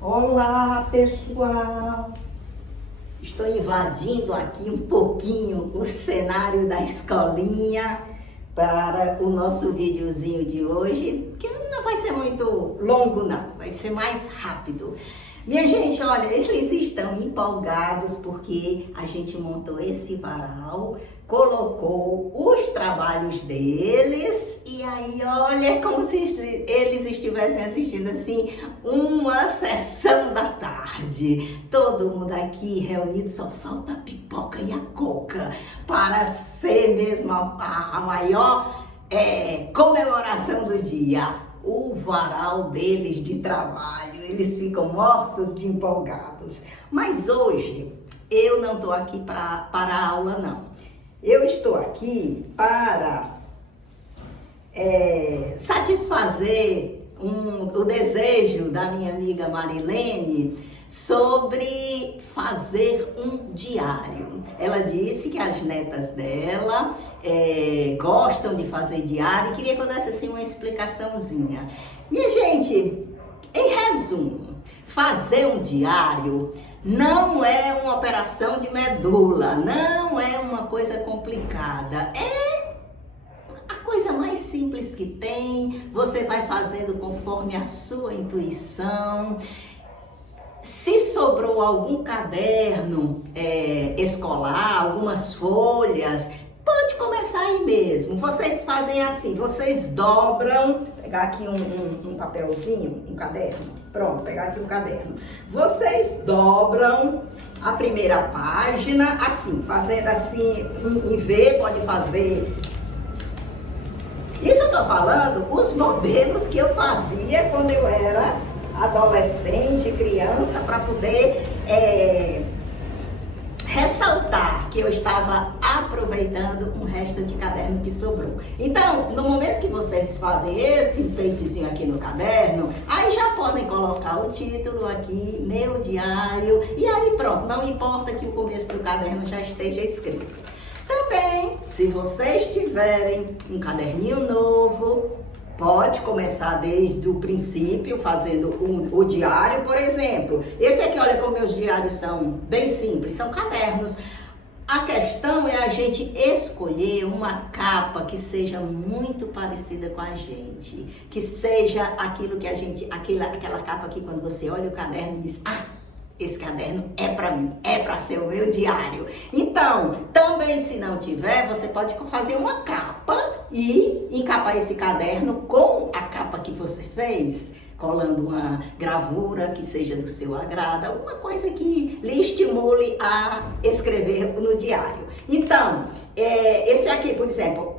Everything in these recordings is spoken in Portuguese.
Olá, pessoal! Estou invadindo aqui um pouquinho o cenário da escolinha para o nosso videozinho de hoje, que não vai ser muito longo não, vai ser mais rápido. Minha gente, olha, eles estão empolgados porque a gente montou esse varal, colocou os trabalhos deles e aí, olha, é como se eles estivessem assistindo assim uma sessão da tarde. Todo mundo aqui reunido, só falta a pipoca e a coca para ser mesmo a maior comemoração do dia. O varal deles de trabalho, eles ficam mortos de empolgados. Mas hoje eu não estou aqui para a aula, não. Eu estou aqui para satisfazer o desejo da minha amiga Marilene sobre fazer um diário. Ela disse que as netas dela gostam de fazer diário e queria que eu desse assim uma explicaçãozinha. Minha gente, em resumo, fazer um diário não é uma operação de medula, não é uma coisa complicada, é a coisa mais simples que tem, você vai fazendo conforme a sua intuição. Se sobrou algum caderno escolar, algumas folhas, pode começar aí mesmo. Vocês fazem assim, vocês dobram, pegar aqui um papelzinho, um caderno, pronto, pegar aqui um caderno. Vocês dobram a primeira página, assim, fazendo assim, em V, pode fazer. Isso eu tô falando, os modelos que eu fazia quando eu era adolescente, criança, para poder ressaltar que eu estava aproveitando um resto de caderno que sobrou. Então, no momento que vocês fazem esse enfeitezinho aqui no caderno, aí já podem colocar o título aqui, meu diário, e aí pronto, não importa que o começo do caderno já esteja escrito. Também, se vocês tiverem um caderninho novo, pode começar desde o princípio, fazendo o diário, por exemplo. Esse aqui, olha como meus diários são bem simples, são cadernos. A questão é a gente escolher uma capa que seja muito parecida com a gente. Que seja aquilo que a gente, aquela capa que quando você olha o caderno diz, esse caderno é para mim, é para ser o meu diário. Então, também se não tiver, você pode fazer uma capa e encapar esse caderno com a capa que você fez, colando uma gravura que seja do seu agrado, alguma coisa que lhe estimule a escrever no diário. Então, esse aqui, por exemplo,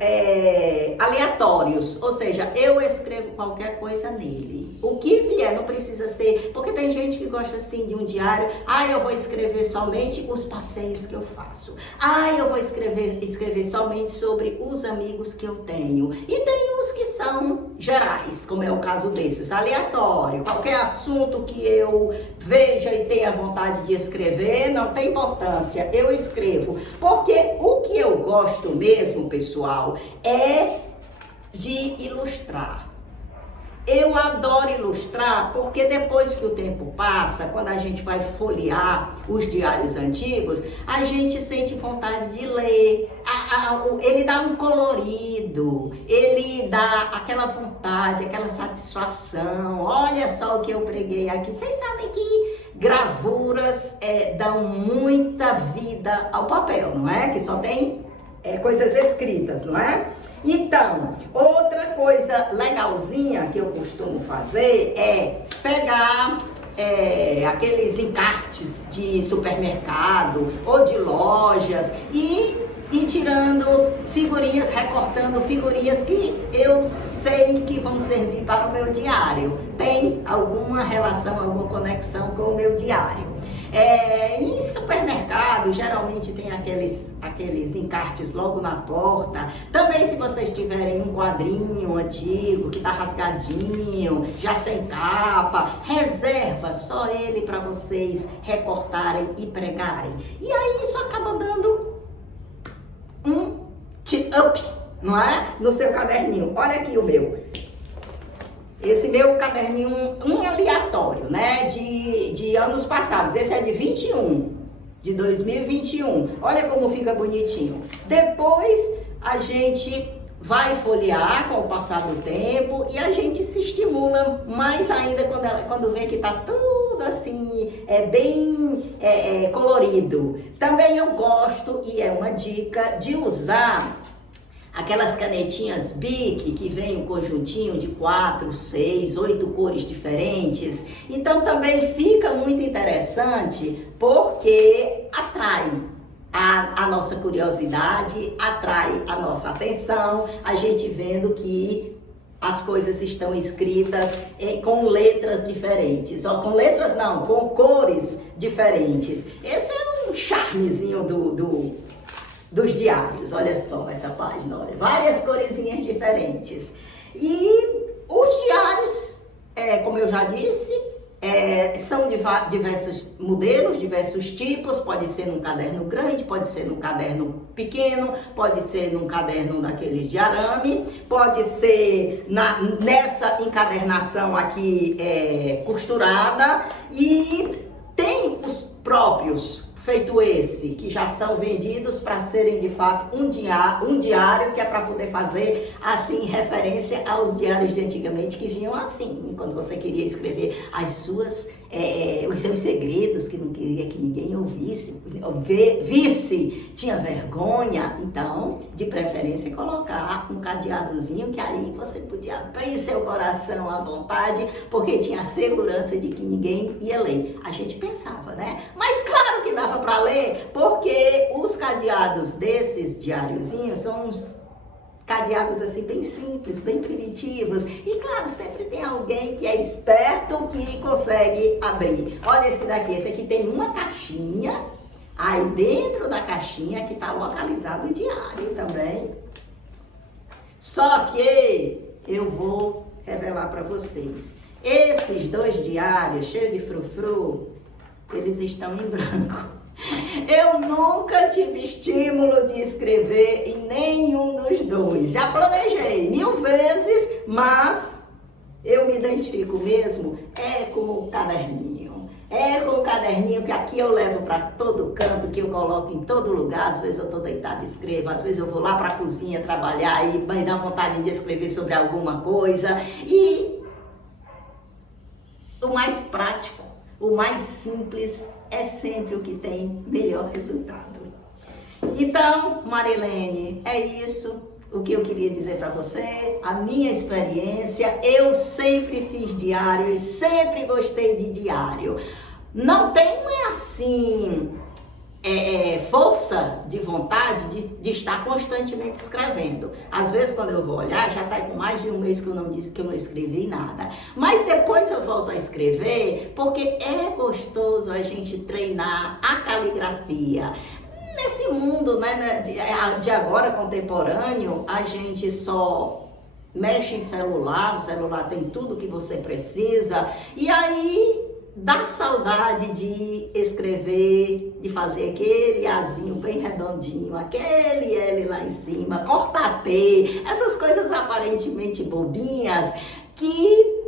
aleatórios, ou seja, eu escrevo qualquer coisa nele. O que vier, não precisa ser, porque tem gente que gosta assim de um diário, eu vou escrever somente os passeios que eu faço. Eu vou escrever somente sobre os amigos que eu tenho. E tem uns que são gerais, como é o caso desses, aleatório. Qualquer assunto que eu veja e tenha vontade de escrever, não tem importância, eu escrevo. Porque o que eu gosto mesmo, pessoal, é de ilustrar. Eu adoro ilustrar porque depois que o tempo passa, quando a gente vai folhear os diários antigos, a gente sente vontade de ler. Ele dá um colorido, ele dá aquela vontade, aquela satisfação. Olha só o que eu preguei aqui. Vocês sabem que gravuras dão muita vida ao papel, não é? Que só tem coisas escritas, não é? Então, outra coisa legalzinha que eu costumo fazer é pegar aqueles encartes de supermercado ou de lojas e tirando figurinhas, recortando figurinhas que eu sei que vão servir para o meu diário. Tem alguma relação, alguma conexão com o meu diário. Em supermercado, geralmente tem aqueles encartes logo na porta. Também, se vocês tiverem um quadrinho antigo que tá rasgadinho, já sem capa, reserva só ele para vocês recortarem e pregarem. E aí isso acaba dando um up, não é? No seu caderninho. Olha aqui o meu. esse meu caderninho, um aleatório, né, de anos passados. Esse é de 21, de 2021. Olha como fica bonitinho. Depois a gente vai folhear com o passar do tempo e a gente se estimula mais ainda quando vê que tá tudo assim, bem colorido. Também eu gosto, e é uma dica, de usar aquelas canetinhas Bic que vem um conjuntinho de 4, 6, 8 cores diferentes. Então também fica muito interessante porque atrai a nossa curiosidade, atrai a nossa atenção, a gente vendo que as coisas estão escritas com letras diferentes, ou com letras não, com cores diferentes. Esse é um charmezinho dos diários. Olha só essa página, olha, várias coresinhas diferentes. E os diários, como eu já disse, são de diversos modelos, diversos tipos. Pode ser num caderno grande, pode ser num caderno pequeno, pode ser num caderno daqueles de arame, pode ser nessa encadernação aqui costurada, e tem os próprios, feito esse, que já são vendidos para serem de fato um diário, que é para poder fazer assim referência aos diários de antigamente, que vinham assim, quando você queria escrever os seus segredos, que não queria que ninguém visse, tinha vergonha. Então, de preferência, colocar um cadeadozinho, que aí você podia abrir seu coração à vontade, porque tinha a segurança de que ninguém ia ler. A gente pensava, né? Mas claro que dava para ler, porque os cadeados desses diáriozinhos são uns cadeados assim bem simples, bem primitivos. E claro, sempre tem alguém que é esperto que consegue abrir. Olha esse daqui, esse aqui tem uma caixinha, aí dentro da caixinha que está localizado o diário também. Só que eu vou revelar para vocês. Esses 2 diários cheios de frufru, eles estão em branco. Eu nunca tive estímulo de escrever em nenhum dos 2. Já planejei 1000 vezes, mas eu me identifico mesmo com o caderninho. Com o caderninho que aqui eu levo para todo canto, que eu coloco em todo lugar. Às vezes eu estou deitada e escrevo, às vezes eu vou lá para a cozinha trabalhar e me dá vontade de escrever sobre alguma coisa. E o mais prático, o mais simples é sempre o que tem melhor resultado. Então, Marilene, é isso o que eu queria dizer para você, a minha experiência. Eu sempre fiz diário e sempre gostei de diário. Não tenho assim força de vontade de estar constantemente escrevendo. Às vezes, quando eu vou olhar, já está com mais de um mês que eu não escrevi nada. Mas depois eu volto a escrever, porque é gostoso a gente treinar a caligrafia. Nesse mundo, né, de agora contemporâneo, a gente só mexe em celular, o celular tem tudo que você precisa, e aí dá saudade de escrever, de fazer aquele Azinho bem redondinho, aquele L lá em cima, cortar T, essas coisas aparentemente bobinhas que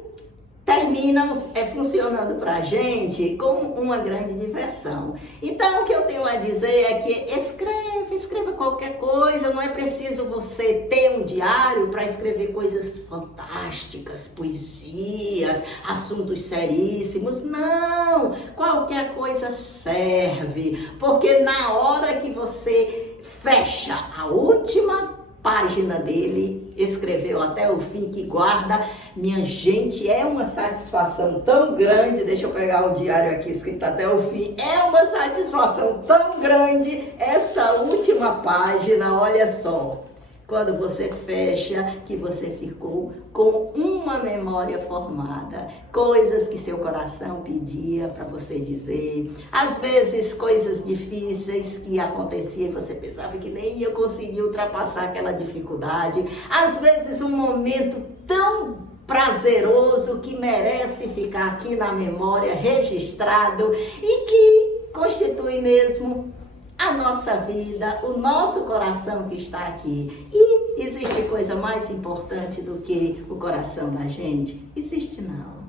terminam funcionando pra gente como uma grande diversão. Então, o que eu tenho a dizer é que escreva qualquer coisa. Não é preciso você ter um diário para escrever coisas fantásticas, poesias, assuntos seríssimos. Não! Qualquer coisa serve, porque na hora que você fecha a última página dele, escreveu até o fim, que guarda, minha gente, é uma satisfação tão grande. Deixa eu pegar o diário aqui escrito até o fim. É uma satisfação tão grande essa última página. Olha só, quando você fecha, que você ficou com uma memória formada, coisas que seu coração pedia para você dizer, às vezes coisas difíceis que aconteciam e você pensava que nem ia conseguir ultrapassar aquela dificuldade, às vezes um momento tão prazeroso que merece ficar aqui na memória registrado e que constitui mesmo a nossa vida, o nosso coração que está aqui. E Existe coisa mais importante do que o coração da gente? Existe não.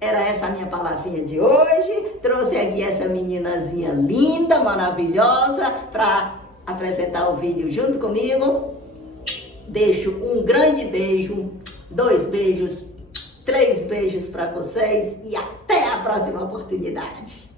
Era essa a minha palavrinha de hoje. Trouxe aqui essa meninazinha linda, maravilhosa, para apresentar o vídeo junto comigo. Deixo um grande beijo, 2 beijos, 3 beijos para vocês e até a próxima oportunidade.